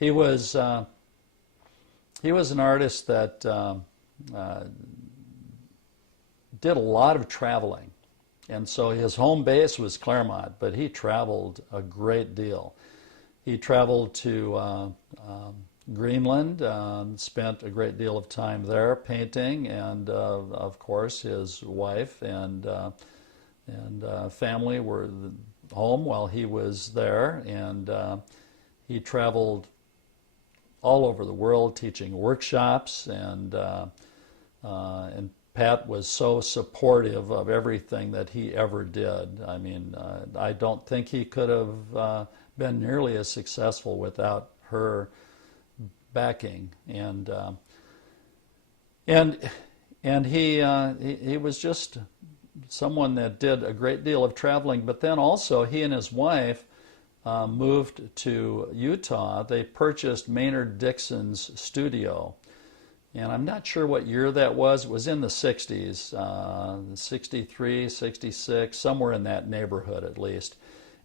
he was an artist that did a lot of traveling, and so his home base was Claremont, but he traveled a great deal. He traveled to Greenland, spent a great deal of time there painting, and of course his wife and family were home while he was there, and he traveled all over the world teaching workshops, and Pat was so supportive of everything that he ever did. I mean, I don't think he could have been nearly as successful without her backing, and he was just someone that did a great deal of traveling. But then also he and his wife moved to Utah. They purchased Maynard Dixon's studio, and I'm not sure what year that was. It was in the 60s, 63, 66, somewhere in that neighborhood at least.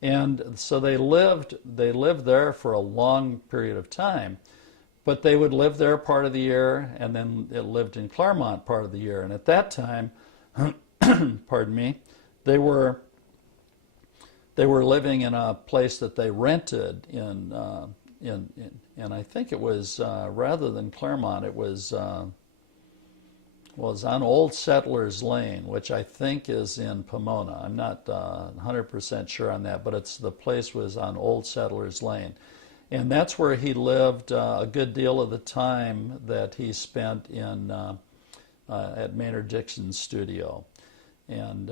And so they lived there for a long period of time, but they would live there part of the year, and then it lived in Claremont part of the year. And at that time, pardon me, they were living in a place that they rented in and I think it was rather than Claremont, it was on Old Settlers Lane, which I think is in Pomona. I'm not 100% sure on that, but the place was on Old Settlers Lane. And that's where he lived a good deal of the time that he spent at Maynard Dixon's studio. And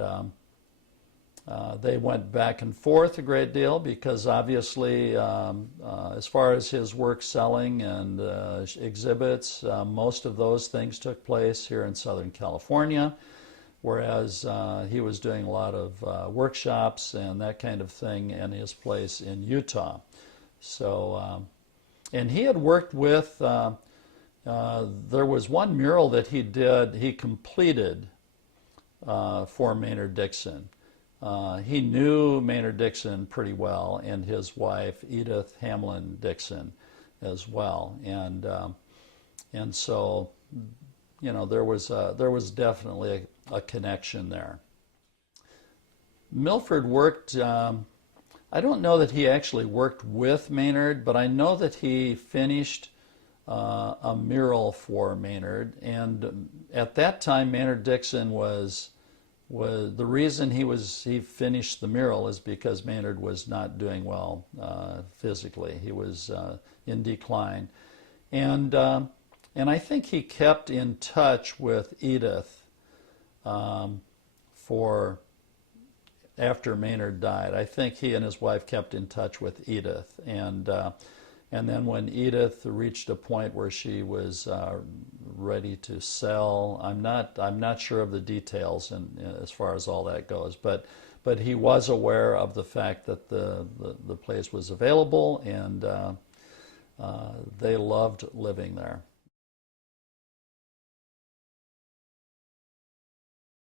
they went back and forth a great deal because obviously as far as his work selling and exhibits, most of those things took place here in Southern California, whereas he was doing a lot of workshops and that kind of thing in his place in Utah. So, and he had worked with, there was one mural that he completed for Maynard Dixon. He knew Maynard Dixon pretty well, and his wife Edith Hamlin Dixon as well, and so there was definitely a connection there. Milford worked. I don't know that he actually worked with Maynard, but I know that he finished a mural for Maynard, and at that time Maynard Dixon was the reason he finished the mural is because Maynard was not doing well physically. He was in decline, and I think he kept in touch with Edith for after Maynard died. I think he and his wife kept in touch with Edith, and then when Edith reached a point where she was ready to sell, I'm not sure of the details and as far as all that goes, but he was aware of the fact that the place was available, and they loved living there.